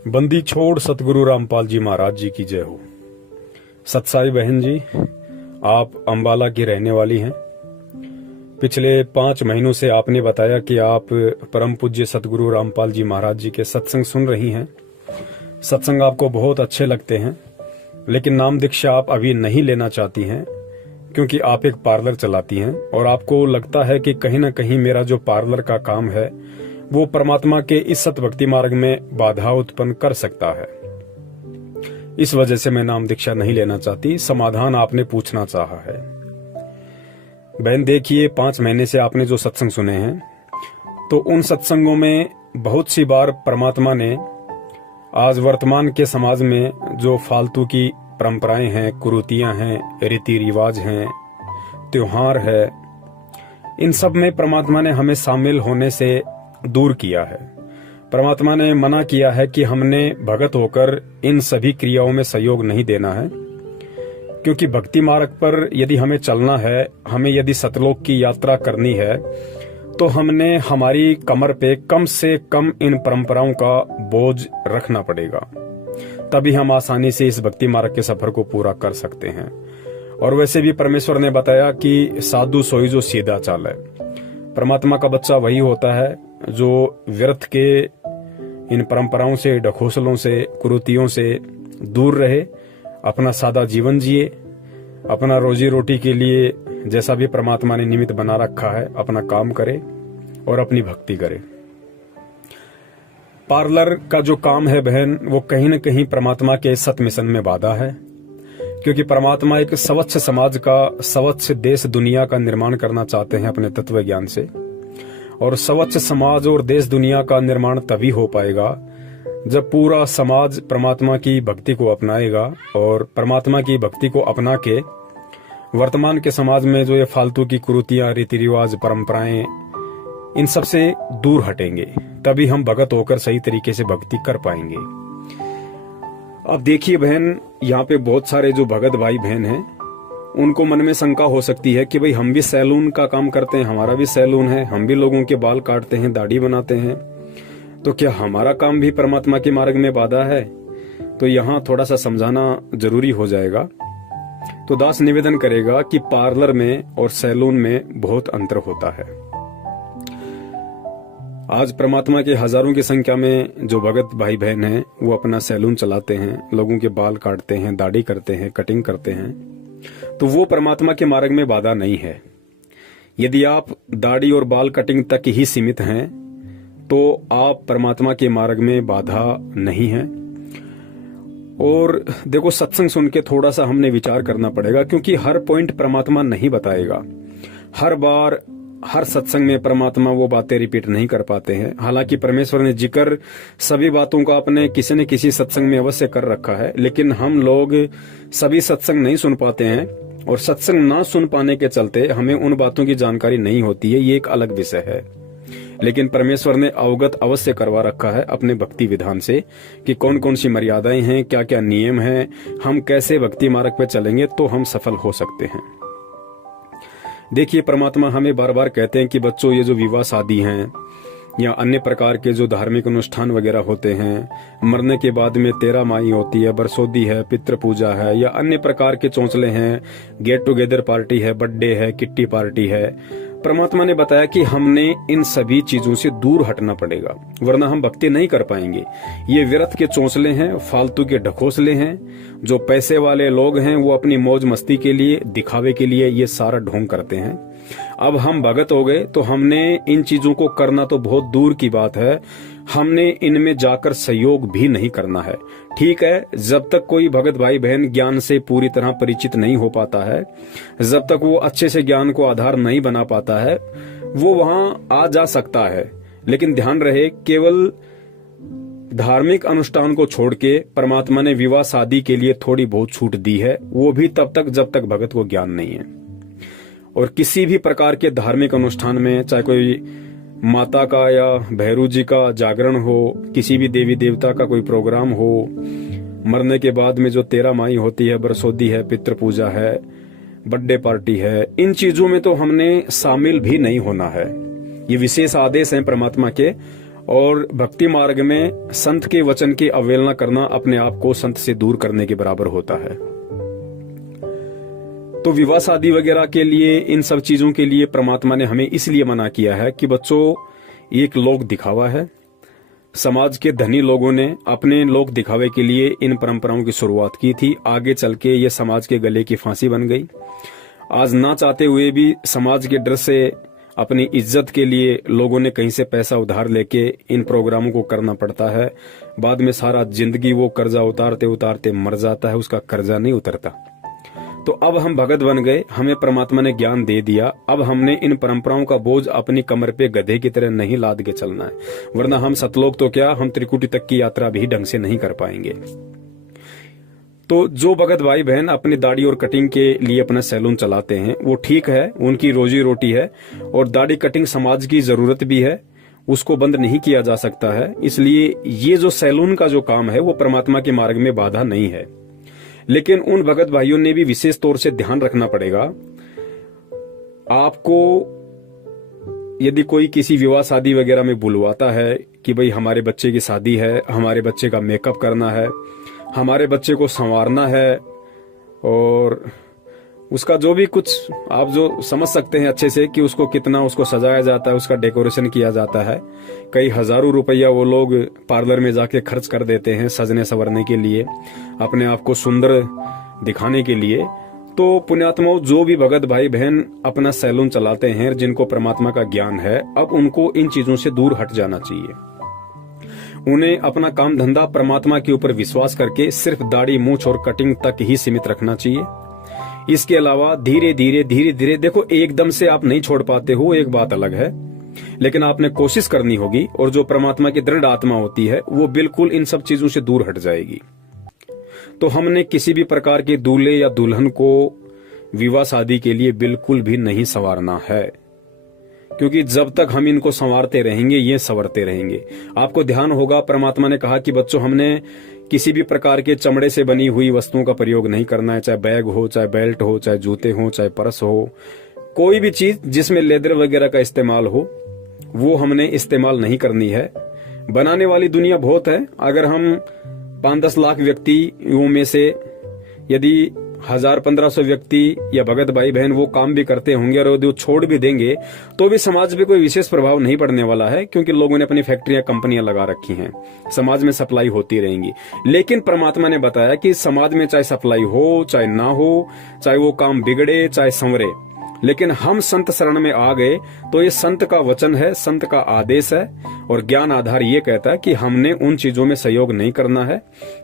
बंदी छोड़ सतगुरु रामपाल जी महाराज जी की जय हो। सतसाई बहन जी, आप अंबाला की रहने वाली हैं। पिछले 5 महीनों से आपने बताया कि आप परम पूज्य सतगुरु रामपाल जी महाराज जी के सत्संग सुन रही हैं। सत्संग आपको बहुत अच्छे लगते हैं, लेकिन नाम दीक्षा आप अभी नहीं लेना चाहती हैं क्योंकि आप एक पार्लर चलाती हैं और आपको लगता है कि कहीं ना कहीं मेरा जो पार्लर का काम है वो परमात्मा के इस सत भक्ति मार्ग में बाधा उत्पन्न कर सकता है। इस वजह से मैं नाम दीक्षा नहीं लेना चाहती। समाधान आपने पूछना चाहा है। बहन देखिए, 5 महीने से आपने जो सत्संग सुने हैं तो उन सत्संगों में बहुत सी बार परमात्मा ने आज वर्तमान के समाज में जो फालतू की परंपराएं हैं, कुरीतियां हैं, रीति रिवाज हैं, त्योहार है, इन सब में परमात्मा ने हमें शामिल होने से दूर किया है। परमात्मा ने मना किया है कि हमने भगत होकर इन सभी क्रियाओं में सहयोग नहीं देना है, क्योंकि भक्ति मार्ग पर यदि हमें चलना है, हमें यदि सतलोक की यात्रा करनी है, तो हमने हमारी कमर पे कम से कम इन परंपराओं का बोझ रखना पड़ेगा। तभी हम आसानी से इस भक्ति मार्ग के सफर को पूरा कर सकते हैं। और वैसे भी परमेश्वर ने बताया कि साधु सोई जो सीधा चाले। परमात्मा का बच्चा वही होता है जो व्यर्थ के इन परंपराओं से, ढकोसलों से, कुरीतियों से दूर रहे, अपना सादा जीवन जिए, अपना रोजी रोटी के लिए जैसा भी परमात्मा ने निमित्त बना रखा है अपना काम करे और अपनी भक्ति करे। पार्लर का जो काम है बहन, वो कहीं न कहीं परमात्मा के सत मिशन में बाधा है, क्योंकि परमात्मा एक स्वच्छ समाज का, स्वच्छ देश दुनिया का निर्माण करना चाहते हैं अपने तत्व ज्ञान से। और स्वच्छ समाज और देश दुनिया का निर्माण तभी हो पाएगा जब पूरा समाज परमात्मा की भक्ति को अपनाएगा। और परमात्मा की भक्ति को अपना के वर्तमान के समाज में जो ये फालतू की कुरीतियां, रीति रिवाज, परंपराएं, इन सब से दूर हटेंगे, तभी हम भगत होकर सही तरीके से भक्ति कर पाएंगे। अब देखिए बहन, यहाँ पे बहुत सारे जो भगत भाई बहन हैं, उनको मन में शंका हो सकती है कि भाई हम भी सैलून का काम करते हैं, हमारा भी सैलून है, हम भी लोगों के बाल काटते हैं, दाढ़ी बनाते हैं, तो क्या हमारा काम भी परमात्मा के मार्ग में बाधा है? तो यहाँ थोड़ा सा समझाना जरूरी हो जाएगा। तो दास निवेदन करेगा कि पार्लर में और सैलून में बहुत अंतर होता है। आज परमात्मा के हजारों की संख्या में जो भगत भाई बहन हैं वो अपना सैलून चलाते हैं, लोगों के बाल काटते हैं, दाढ़ी करते हैं, कटिंग करते हैं, तो वो परमात्मा के मार्ग में बाधा नहीं है। यदि आप दाढ़ी और बाल कटिंग तक ही सीमित हैं तो आप परमात्मा के मार्ग में बाधा नहीं है। और देखो, सत्संग सुन के थोड़ा सा हमने विचार करना पड़ेगा, क्योंकि हर पॉइंट परमात्मा नहीं बताएगा। हर बार हर सत्संग में परमात्मा वो बातें रिपीट नहीं कर पाते हैं। हालांकि परमेश्वर ने जिक्र सभी बातों का अपने किसी न किसी सत्संग में अवश्य कर रखा है, लेकिन हम लोग सभी सत्संग नहीं सुन पाते हैं और सत्संग ना सुन पाने के चलते हमें उन बातों की जानकारी नहीं होती है। ये एक अलग विषय है, लेकिन परमेश्वर ने अवगत अवश्य करवा रखा है अपने भक्ति विधान से कि कौन कौन सी मर्यादाएं हैं, क्या क्या नियम हैं, हम कैसे भक्ति मार्ग पे चलेंगे तो हम सफल हो सकते हैं। देखिए, परमात्मा हमें बार बार कहते हैं कि बच्चों, ये जो विवाह शादी हैं या अन्य प्रकार के जो धार्मिक अनुष्ठान वगैरह होते हैं, मरने के बाद में 13 माई होती है, बरसोदी है, पितृ पूजा है, या अन्य प्रकार के चौंचले हैं, गेट टुगेदर पार्टी है, बर्थडे है, किट्टी पार्टी है, परमात्मा ने बताया कि हमने इन सभी चीजों से दूर हटना पड़ेगा, वरना हम भक्ति नहीं कर पाएंगे। ये व्यर्थ के चौंचले हैं, फालतू के ढकोसले हैं। जो पैसे वाले लोग हैं वो अपनी मौज मस्ती के लिए, दिखावे के लिए ये सारा ढोंग करते हैं। अब हम भगत हो गए तो हमने इन चीजों को करना तो बहुत दूर की बात है, हमने इनमें जाकर सहयोग भी नहीं करना है। ठीक है, जब तक कोई भगत भाई बहन ज्ञान से पूरी तरह परिचित नहीं हो पाता है, जब तक वो अच्छे से ज्ञान को आधार नहीं बना पाता है, वो वहां आ जा सकता है। लेकिन ध्यान रहे, केवल धार्मिक अनुष्ठान को छोड़ के परमात्मा ने विवाह शादी के लिए थोड़ी बहुत छूट दी है, वो भी तब तक जब तक भगत को ज्ञान नहीं है। और किसी भी प्रकार के धार्मिक अनुष्ठान में, चाहे कोई माता का या भैरू जी का जागरण हो, किसी भी देवी देवता का कोई प्रोग्राम हो, मरने के बाद में जो 13 माई होती है, बरसोदी है, पितृ पूजा है, बर्थडे पार्टी है, इन चीजों में तो हमने शामिल भी नहीं होना है। ये विशेष आदेश हैं परमात्मा के। और भक्ति मार्ग में संत के वचन की अवहेलना करना अपने आप को संत से दूर करने के बराबर होता है। तो विवाह शादी वगैरह के लिए, इन सब चीजों के लिए परमात्मा ने हमें इसलिए मना किया है कि बच्चों, एक लोक दिखावा है। समाज के धनी लोगों ने अपने लोक दिखावे के लिए इन परंपराओं की शुरुआत की थी। आगे चल के ये समाज के गले की फांसी बन गई। आज ना चाहते हुए भी समाज के डर से, अपनी इज्जत के लिए लोगों ने कहीं से पैसा उधार लेके इन प्रोग्रामों को करना पड़ता है। बाद में सारा जिंदगी वो कर्जा उतारते उतारते मर जाता है, उसका कर्जा नहीं उतरता। तो अब हम भगत बन गए, हमें परमात्मा ने ज्ञान दे दिया। अब हमने इन परंपराओं का बोझ अपनी कमर पे गधे की तरह नहीं लाद के चलना है, वरना हम सतलोक तो क्या, हम त्रिकुटी तक की यात्रा भी ढंग से नहीं कर पाएंगे। तो जो भगत भाई बहन अपनी दाढ़ी और कटिंग के लिए अपना सैलून चलाते हैं, वो ठीक है, उनकी रोजी रोटी है, और दाढ़ी कटिंग समाज की जरूरत भी है, उसको बंद नहीं किया जा सकता है। इसलिए ये जो सैलून का जो काम है वो परमात्मा के मार्ग में बाधा नहीं है। लेकिन उन भगत भाइयों ने भी विशेष तौर से ध्यान रखना पड़ेगा। आपको यदि कोई किसी विवाह शादी वगैरह में बुलवाता है कि भाई हमारे बच्चे की शादी है, हमारे बच्चे का मेकअप करना है, हमारे बच्चे को संवारना है, और उसका जो भी कुछ आप जो समझ सकते हैं अच्छे से कि उसको कितना उसको सजाया जाता है, उसका डेकोरेशन किया जाता है। कई हजारों रुपया वो लोग पार्लर में जाके खर्च कर देते हैं सजने संवरने के लिए, अपने आप को सुंदर दिखाने के लिए। तो पुण्यात्माओं, जो भी भगत भाई बहन अपना सैलून चलाते हैं, जिनको परमात्मा का ज्ञान है, अब उनको इन चीजों से दूर हट जाना चाहिए। उन्हें अपना काम धंधा परमात्मा के ऊपर विश्वास करके सिर्फ दाढ़ी मूंछ और कटिंग तक ही सीमित रखना चाहिए। इसके अलावा धीरे धीरे देखो, एकदम से आप नहीं छोड़ पाते हो, एक बात अलग है, लेकिन आपने कोशिश करनी होगी, और जो परमात्मा की दृढ़ आत्मा होती है वो बिल्कुल इन सब चीजों से दूर हट जाएगी। तो हमने किसी भी प्रकार के दूल्हे या दुल्हन को विवाह शादी के लिए बिल्कुल भी नहीं संवारना है, क्योंकि जब तक हम इनको संवारते रहेंगे ये संवरते रहेंगे। आपको ध्यान होगा, परमात्मा ने कहा कि बच्चों, हमने किसी भी प्रकार के चमड़े से बनी हुई वस्तुओं का प्रयोग नहीं करना है, चाहे बैग हो, चाहे बेल्ट हो, चाहे जूते हो, चाहे पर्स हो, कोई भी चीज जिसमें लेदर वगैरह का इस्तेमाल हो वो हमने इस्तेमाल नहीं करनी है। बनाने वाली दुनिया बहुत है। अगर हम 5-10 लाख व्यक्तियों में से यदि 1000-1500 व्यक्ति या भगत भाई बहन वो काम भी करते होंगे और वो छोड़ भी देंगे तो भी समाज पे कोई विशेष प्रभाव नहीं पड़ने वाला है, क्योंकि लोगों ने अपनी फैक्ट्रियां, कंपनियां लगा रखी हैं, समाज में सप्लाई होती रहेंगी। लेकिन परमात्मा ने बताया कि समाज में चाहे सप्लाई हो चाहे ना हो, चाहे वो काम बिगड़े चाहे संवरे, लेकिन हम संत शरण में आ गए तो ये संत का वचन है, संत का आदेश है, और ज्ञान आधार ये कहता है कि हमने उन चीजों में सहयोग नहीं करना है।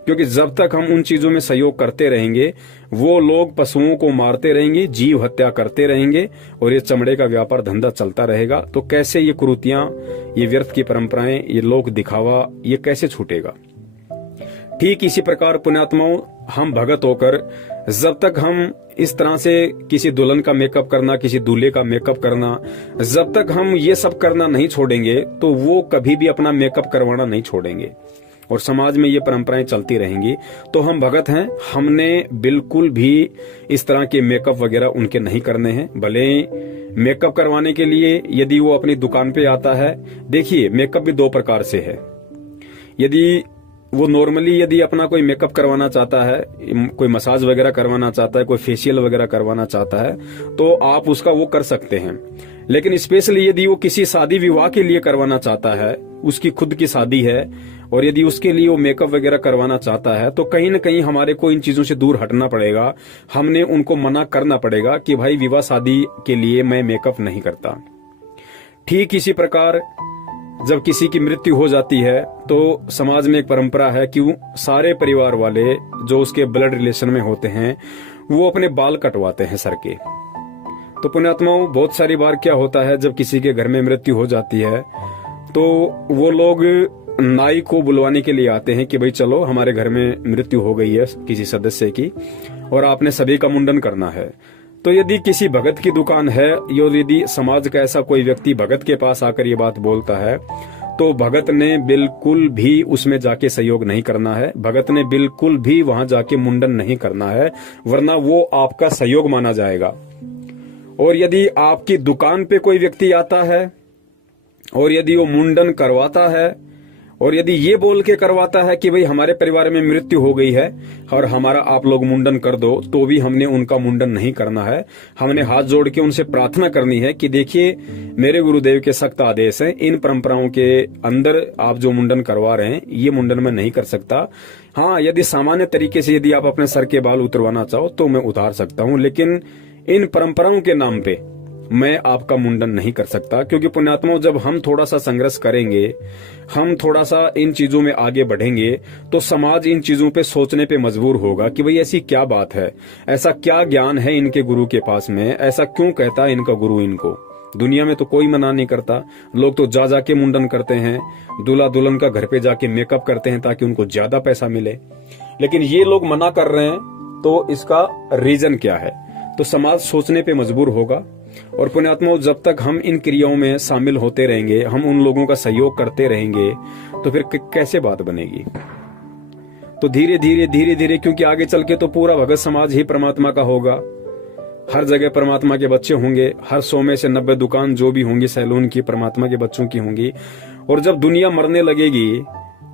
क्योंकि जब तक हम उन चीजों में सहयोग करते रहेंगे वो लोग पशुओं को मारते रहेंगे, जीव हत्या करते रहेंगे, और ये चमड़े का व्यापार धंधा चलता रहेगा। तो कैसे ये कुरीतियां, ये व्यर्थ की परंपराएं, ये लोक दिखावा, ये कैसे छूटेगा? ठीक इसी प्रकार पुण्यात्माओं, हम भगत होकर जब तक हम इस तरह से किसी दुल्हन का मेकअप करना, किसी दूल्हे का मेकअप करना, जब तक हम ये सब करना नहीं छोड़ेंगे तो वो कभी भी अपना मेकअप करवाना नहीं छोड़ेंगे, और समाज में ये परंपराएं चलती रहेंगी। तो हम भगत हैं, हमने बिल्कुल भी इस तरह के मेकअप वगैरह उनके नहीं करने हैं। भले मेकअप करवाने के लिए यदि वो अपनी दुकान पे आता है, देखिए मेकअप भी 2 प्रकार से है। यदि वो नॉर्मली यदि अपना कोई मेकअप करवाना चाहता है, कोई मसाज वगैरह करवाना चाहता है, कोई फेशियल वगैरह करवाना चाहता है, तो आप उसका वो कर सकते हैं। लेकिन स्पेशली यदि वो किसी शादी विवाह के लिए करवाना चाहता है, उसकी खुद की शादी है, और यदि उसके लिए वो मेकअप वगैरह करवाना चाहता है, तो कहीं न कहीं हमारे को इन चीजों से दूर हटना पड़ेगा। हमने उनको मना करना पड़ेगा कि भाई विवाह शादी के लिए मैं मेकअप नहीं करता। ठीक इसी प्रकार जब किसी की मृत्यु हो जाती है तो समाज में एक परंपरा है कि सारे परिवार वाले जो उसके ब्लड रिलेशन में होते हैं वो अपने बाल कटवाते हैं सर के। तो पुण्यात्माओं, बहुत सारी बार क्या होता है, जब किसी के घर में मृत्यु हो जाती है तो वो लोग नाई को बुलवाने के लिए आते हैं कि भाई चलो हमारे घर में मृत्यु हो गई है किसी सदस्य की और आपने सभी का मुंडन करना है। तो यदि किसी भगत की दुकान है, यदि समाज का ऐसा कोई व्यक्ति भगत के पास आकर ये बात बोलता है, तो भगत ने बिल्कुल भी उसमें जाके सहयोग नहीं करना है। भगत ने बिल्कुल भी वहां जाके मुंडन नहीं करना है, वरना वो आपका सहयोग माना जाएगा। और यदि आपकी दुकान पे कोई व्यक्ति आता है और यदि वो मुंडन करवाता है और यदि ये बोल के करवाता है कि भाई हमारे परिवार में मृत्यु हो गई है और हमारा आप लोग मुंडन कर दो, तो भी हमने उनका मुंडन नहीं करना है। हमने हाथ जोड़ के उनसे प्रार्थना करनी है कि देखिए मेरे गुरुदेव के सख्त आदेश हैं, इन परंपराओं के अंदर आप जो मुंडन करवा रहे हैं ये मुंडन मैं नहीं कर सकता। हाँ, यदि सामान्य तरीके से यदि आप अपने सर के बाल उतरवाना चाहो तो मैं उतार सकता हूँ, लेकिन इन परंपराओं के नाम पे मैं आपका मुंडन नहीं कर सकता। क्योंकि पुण्यात्माओं, जब हम थोड़ा सा संघर्ष करेंगे, हम थोड़ा सा इन चीजों में आगे बढ़ेंगे, तो समाज इन चीजों पे सोचने पे मजबूर होगा कि भाई ऐसी क्या बात है, ऐसा क्या ज्ञान है इनके गुरु के पास में, ऐसा क्यों कहता है इनका गुरु इनको। दुनिया में तो कोई मना नहीं करता, लोग तो जा जाके मुंडन करते हैं, दूल्हा दुल्हन का घर पे जाके मेकअप करते हैं ताकि उनको ज्यादा पैसा मिले, लेकिन ये लोग मना कर रहे हैं। तो इसका रीजन क्या है? तो समाज सोचने पे मजबूर होगा। और पुण्यात्माओं, जब तक हम इन क्रियाओं में शामिल होते रहेंगे, हम उन लोगों का सहयोग करते रहेंगे, तो फिर कैसे बात बनेगी। तो धीरे धीरे क्योंकि आगे चल के तो पूरा भगत समाज ही परमात्मा का होगा, हर जगह परमात्मा के बच्चे होंगे, हर 100 में से 90 दुकान जो भी होंगी सैलून की परमात्मा के बच्चों की होंगी। और जब दुनिया मरने लगेगी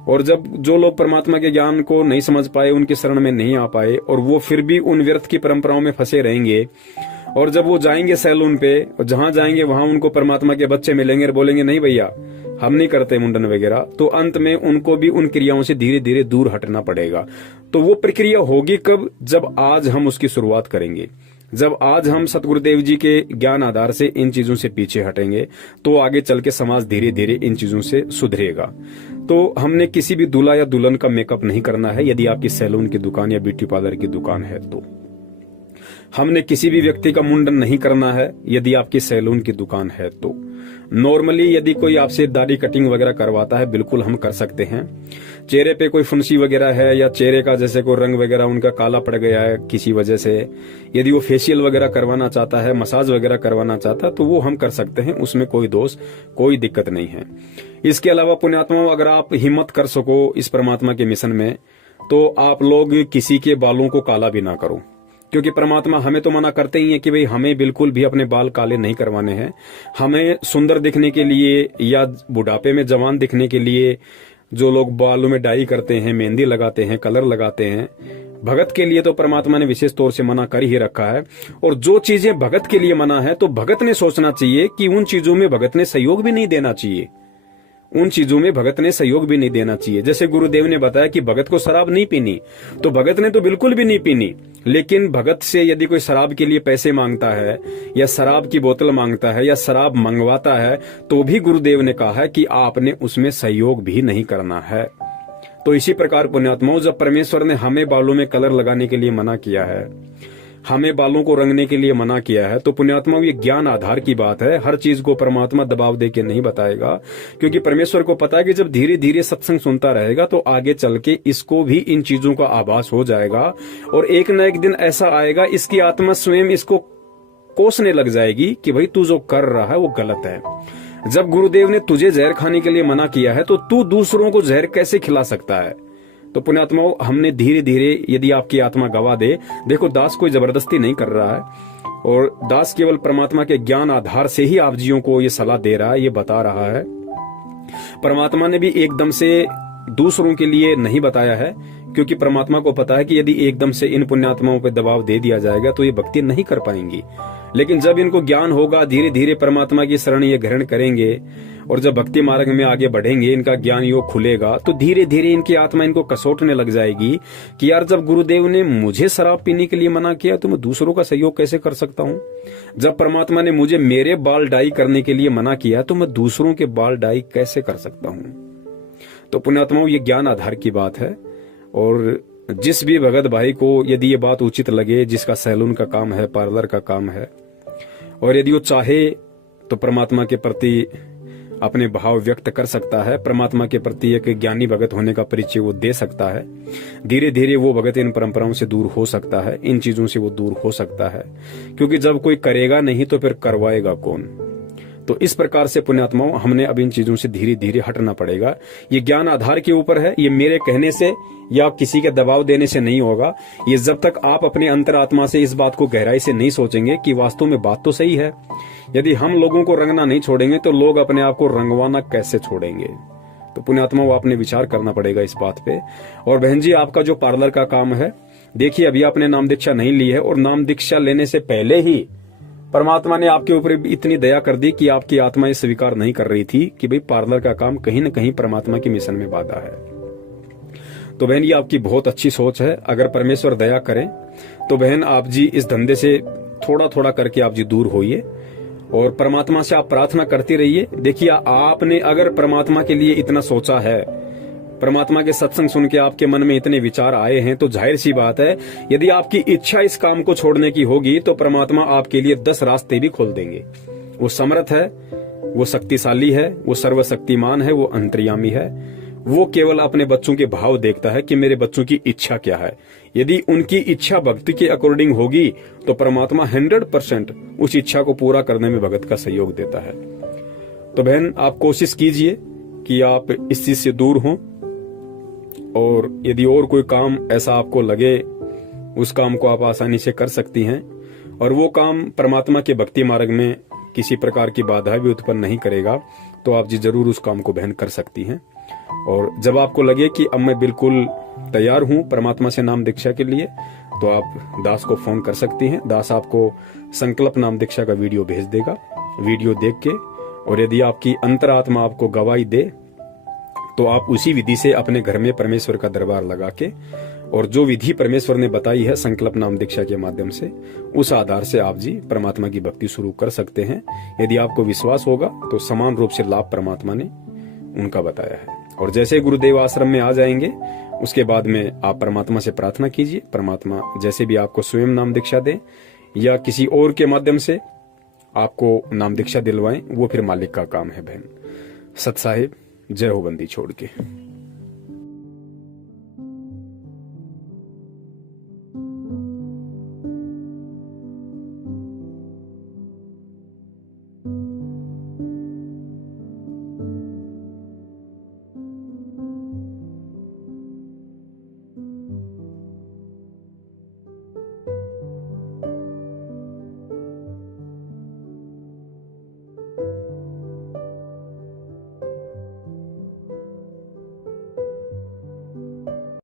और जब जो लोग परमात्मा के ज्ञान को नहीं समझ पाए, उनकी शरण में नहीं आ पाए, और वो फिर भी उन व्यर्थ की परंपराओं में फंसे रहेंगे, और जब वो जाएंगे सैलून पे और जहां जाएंगे वहां उनको परमात्मा के बच्चे मिलेंगे और बोलेंगे नहीं भैया हम नहीं करते मुंडन वगैरह, तो अंत में उनको भी उन क्रियाओं से धीरे धीरे दूर हटना पड़ेगा। तो वो प्रक्रिया होगी कब? जब आज हम उसकी शुरुआत करेंगे, जब आज हम सतगुरुदेव जी के ज्ञान आधार से इन चीजों से पीछे हटेंगे, तो आगे चल के समाज धीरे धीरे इन चीजों से सुधरेगा। तो हमने किसी भी दूल्हा या दुल्हन का मेकअप नहीं करना है यदि आपकी सैलून की दुकान या ब्यूटी पार्लर की दुकान है। तो हमने किसी भी व्यक्ति का मुंडन नहीं करना है यदि आपकी सैलून की दुकान है। तो नॉर्मली यदि कोई आपसे दाढ़ी कटिंग वगैरह करवाता है, बिल्कुल हम कर सकते हैं। चेहरे पे कोई फुंसी वगैरह है या चेहरे का जैसे कोई रंग वगैरह उनका काला पड़ गया है किसी वजह से, यदि वो फेशियल वगैरह करवाना चाहता है, मसाज वगैरह करवाना चाहता है, तो वो हम कर सकते हैं, उसमें कोई दोष कोई दिक्कत नहीं है। इसके अलावा पुण्यात्माओं, अगर आप हिम्मत कर सको इस परमात्मा के मिशन में, तो आप लोग किसी के बालों को काला भी ना करो। क्योंकि परमात्मा हमें तो मना करते ही है कि भाई हमें बिल्कुल भी अपने बाल काले नहीं करवाने हैं। हमें सुंदर दिखने के लिए या बुढ़ापे में जवान दिखने के लिए जो लोग बालों में डाई करते हैं, मेहंदी लगाते हैं, कलर लगाते हैं, भगत के लिए तो परमात्मा ने विशेष तौर से मना कर ही रखा है। और जो चीजें भगत के लिए मना है, तो भगत ने सोचना चाहिए कि उन चीजों में भगत ने सहयोग भी नहीं देना चाहिए, उन चीजों में भगत ने सहयोग भी नहीं देना चाहिए। जैसे गुरुदेव ने बताया कि भगत को शराब नहीं पीनी, तो भगत ने तो बिल्कुल भी नहीं पीनी। लेकिन भगत से यदि कोई शराब के लिए पैसे मांगता है या शराब की बोतल मांगता है या शराब मंगवाता है, तो भी गुरुदेव ने कहा है कि आपने उसमें सहयोग भी नहीं करना है। तो इसी प्रकार पुण्यात्माओं, जब परमेश्वर ने हमें बालों में कलर लगाने के लिए मना किया है, हमें बालों को रंगने के लिए मना किया है, तो पुण्यात्माओं ये ज्ञान आधार की बात है। हर चीज को परमात्मा दबाव दे के नहीं बताएगा, क्योंकि परमेश्वर को पता है कि जब धीरे धीरे सत्संग सुनता रहेगा तो आगे चल के इसको भी इन चीजों का आभास हो जाएगा, और एक न एक दिन ऐसा आएगा इसकी आत्मा स्वयं इसको कोसने लग जाएगी कि भाई तू जो कर रहा है वो गलत है। जब गुरुदेव ने तुझे जहर खाने के लिए मना किया है, तो तू दूसरों को जहर कैसे खिला सकता है। तो पुण्यात्माओं, हमने धीरे धीरे, यदि आपकी आत्मा गवा दे, देखो दास कोई जबरदस्ती नहीं कर रहा है, और दास केवल परमात्मा के ज्ञान आधार से ही आप जियों को ये सलाह दे रहा है, ये बता रहा है। परमात्मा ने भी एकदम से दूसरों के लिए नहीं बताया है, क्योंकि परमात्मा को पता है कि यदि एकदम से इन पुण्यात्माओं पर दबाव दे दिया जाएगा तो ये भक्ति नहीं कर पाएंगी। लेकिन जब इनको ज्ञान होगा, धीरे धीरे परमात्मा की शरण ये ग्रहण करेंगे, और जब भक्ति मार्ग में आगे बढ़ेंगे, इनका ज्ञान योग खुलेगा, तो धीरे धीरे इनकी आत्मा इनको कसोटने लग जाएगी कि यार जब गुरुदेव ने मुझे शराब पीने के लिए मना किया तो मैं दूसरों का सहयोग कैसे कर सकता हूँ। जब परमात्मा ने मुझे मेरे बाल डाई करने के लिए मना किया तो मैं दूसरों के बाल डाई कैसे कर सकता हूँ। तो पुण्यात्माओं, ये ज्ञान आधार की बात है। और जिस भी भगत भाई को यदि ये बात उचित लगे, जिसका सैलून का काम है, पार्लर का काम है, और यदि वो चाहे तो परमात्मा के प्रति अपने भाव व्यक्त कर सकता है, परमात्मा के प्रति एक ज्ञानी भगत होने का परिचय वो दे सकता है, धीरे धीरे वो भगत इन परंपराओं से दूर हो सकता है, इन चीजों से वो दूर हो सकता है। क्योंकि जब कोई करेगा नहीं तो फिर करवाएगा कौन। तो इस प्रकार से पुण्यात्माओं, हमने अब इन चीजों से धीरे धीरे हटना पड़ेगा। ये ज्ञान आधार के ऊपर है, ये मेरे कहने से या किसी के दबाव देने से नहीं होगा। ये जब तक आप अपने अंतरात्मा से इस बात को गहराई से नहीं सोचेंगे कि वास्तव में बात तो सही है, यदि हम लोगों को रंगना नहीं छोड़ेंगे तो लोग अपने आप को रंगवाना कैसे छोड़ेंगे? तो पुण्यात्मा, वो आपने विचार करना पड़ेगा इस बात पे। और बहन जी, आपका जो पार्लर का काम है, देखिए अभी आपने नाम दीक्षा नहीं ली है, और नाम दीक्षा लेने से पहले ही परमात्मा ने आपके ऊपर इतनी दया कर दी कि आपकी आत्मा ये स्वीकार नहीं कर रही थी कि भाई पार्लर का काम कहीं ना कहीं परमात्मा के मिशन में बाधा है। तो बहन, ये आपकी बहुत अच्छी सोच है। अगर परमेश्वर दया करें तो बहन आप जी इस धंधे से थोड़ा थोड़ा करके आप जी दूर होइए और परमात्मा से आप प्रार्थना करते रहिए। देखिए, आपने अगर परमात्मा के लिए इतना सोचा है, परमात्मा के सत्संग सुन के आपके मन में इतने विचार आए हैं, तो जाहिर सी बात है यदि आपकी इच्छा इस काम को छोड़ने की होगी तो परमात्मा आपके लिए 10 रास्ते भी खोल देंगे। वो समर्थ है, वो शक्तिशाली है, वो सर्वशक्तिमान है, वो अंतर्यामी है। वो केवल अपने बच्चों के भाव देखता है कि मेरे बच्चों की इच्छा क्या है। यदि उनकी इच्छा भक्ति के अकॉर्डिंग होगी तो परमात्मा 100% उस इच्छा को पूरा करने में भगत का सहयोग देता है। तो बहन, आप कोशिश कीजिए कि आप इस चीज से दूर हों, और यदि और कोई काम ऐसा आपको लगे उस काम को आप आसानी से कर सकती हैं, और वो काम परमात्मा के भक्ति मार्ग में किसी प्रकार की बाधा भी उत्पन्न नहीं करेगा, तो आप जी जरूर उस काम को बहन कर सकती हैं। और जब आपको लगे कि अब मैं बिल्कुल तैयार हूं परमात्मा से नाम दीक्षा के लिए, तो आप दास को फोन कर सकती हैं। दास आपको संकल्प नाम दीक्षा का वीडियो भेज देगा। वीडियो देख के, और यदि आपकी अंतरात्मा आपको गवाही दे तो आप उसी विधि से अपने घर में परमेश्वर का दरबार लगा के, और जो विधि परमेश्वर ने बताई है संकल्प नाम दीक्षा के माध्यम से, उस आधार से आप जी परमात्मा की भक्ति शुरू कर सकते हैं। यदि आपको विश्वास होगा तो समान रूप से लाभ परमात्मा ने उनका बताया है। और जैसे गुरुदेव आश्रम में आ जाएंगे उसके बाद में आप परमात्मा से प्रार्थना कीजिए, परमात्मा जैसे भी आपको स्वयं नाम दीक्षा दे या किसी और के माध्यम से आपको नाम दीक्षा दिलवाएं, वो फिर मालिक का काम है। बहन सत साहिब, जय हो बंदी छोड़ के।